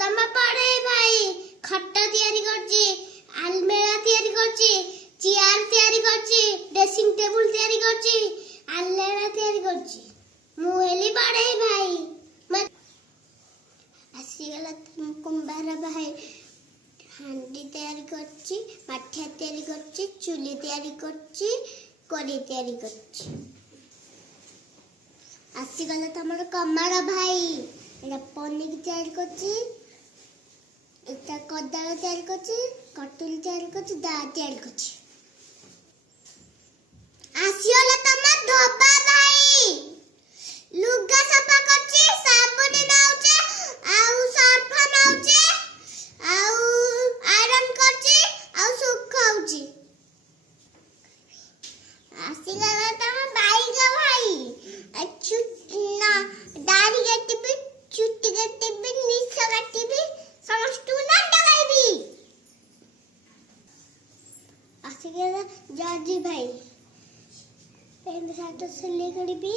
तम पड़े भाई खट्टा तैयारी करछि अलमेरा तैयारी करछि चेयर तैयारी करछि ड्रेसिंग टेबल तैयारी करछि अलमेरा तैयारी करछि मु हेली पड़े भाई मैं आसी गला तुम कुंभार भाई हांडी तैयारी करछि माठिया तैयारी करछि चुली तैयारी करछि कड़ी तैयारी करछि आसी गला तमर कमार भाई एटा पनीर तैयारी करछि एटा कदाल तैयारी करछि कटुली तैयारी करछि दा तैयारी करछि आसी गला तमर धोबा भाई लुगा सफा करछि साबुन नाउचे आउ सर्फ नाउचे आउ आयरन करछि आउ सुखाउछि आसी गला तमर बाई गा भाई अच्छु ना दाढ़ी काटिबी चुट्टी काटिबी निश काटिबी समस्त नाट गाइबी आसी गला जाजी भाई पेंट शर्ट सिलाई करिबी